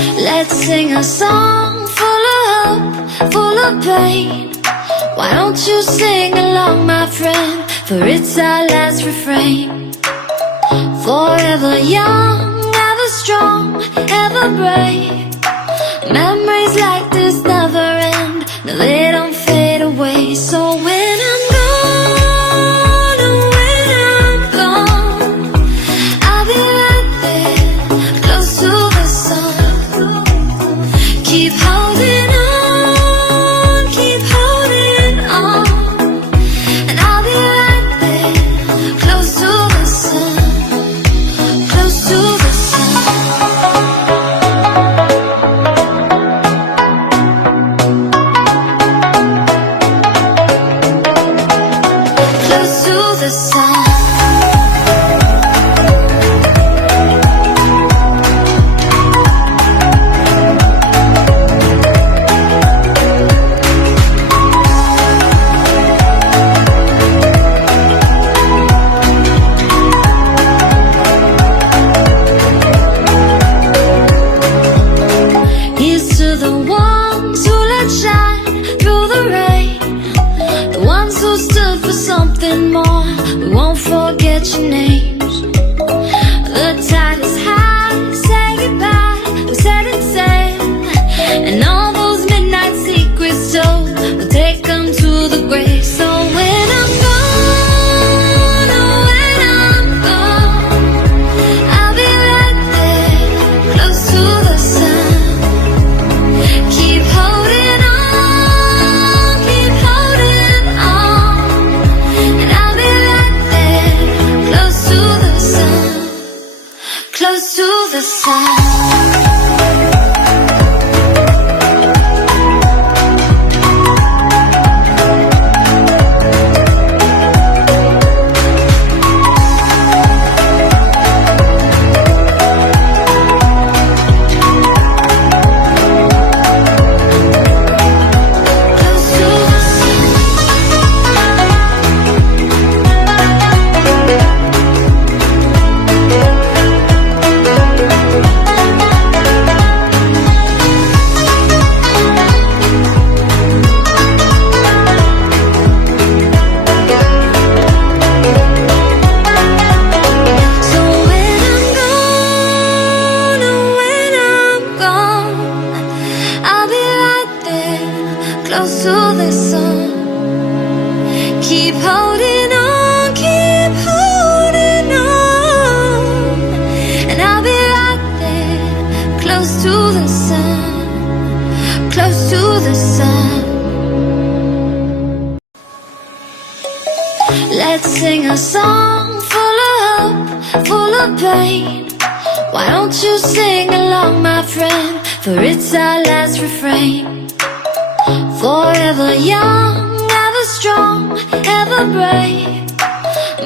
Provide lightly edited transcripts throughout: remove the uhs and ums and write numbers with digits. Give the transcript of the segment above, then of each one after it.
Let's sing a song full of hope, full of pain. Why don't you sing along, my friend? For it's our last refrain. Forever young, ever strong, ever brave. Memories like this never end. No, they don't fade away. So when I'm gone, oh, when I'm gone, I'll be right there, close to the sun. Keep holding on, keep holding on, and I'll be right there, close to the sun, close to the sun. Close to the sun. Here's to the ones who let shine through the rain, the ones who stood for something more. We won't forget your names. The tide is high, say goodbye, we set it sail, and all those midnight secrets told, we'll take them to the grave. So when I'm gone, oh, when I'm gone, I'll be right there, close to the sun. Keep holding on, keep holding on, and I'll be right there, close to the sun, close to the sun. Close to the sun. Keep holding on, keep holding on, and I'll be right there, close to the sun, close to the sun. Let's sing a song full of hope, full of pain. Why don't you sing along, my friend? For it's our last refrain. Forever young, ever strong, ever brave.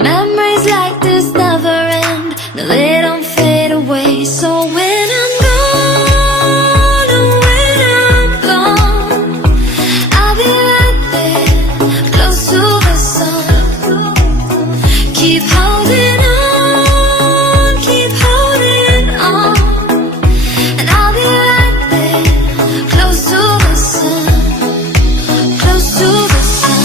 Memories like this never end. No, they don't fade away. So when I'm gone, oh, when I'm gone, I'll be right there, close to the sun. Keep holding on, keep holding on, and I'll be right there, close to the sun. Close to the sun.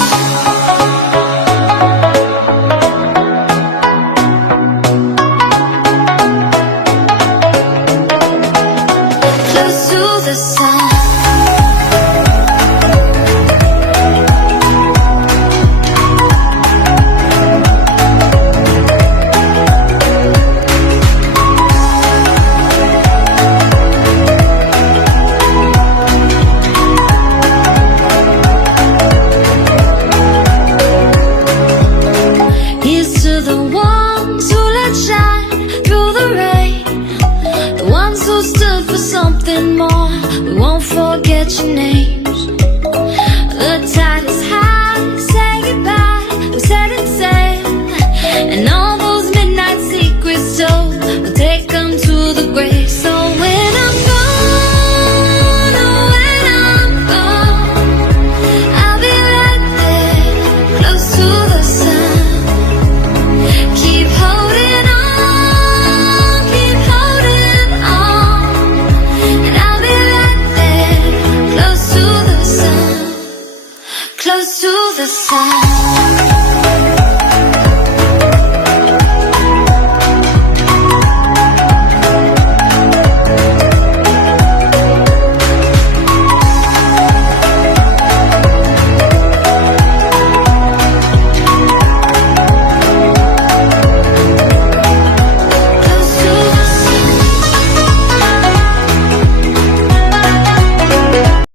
Close to the sun. Here's to the ones who let shine through the rain, the ones who stood for something more. We won't forget your names. The tide is high, say goodbye, we set it sail, and all those midnight secrets told, we'll take them to the grave. So when I'm gone, oh, when I'm gone, I'll be right there, close to the sun. Keep holding on, keep holding on, and time.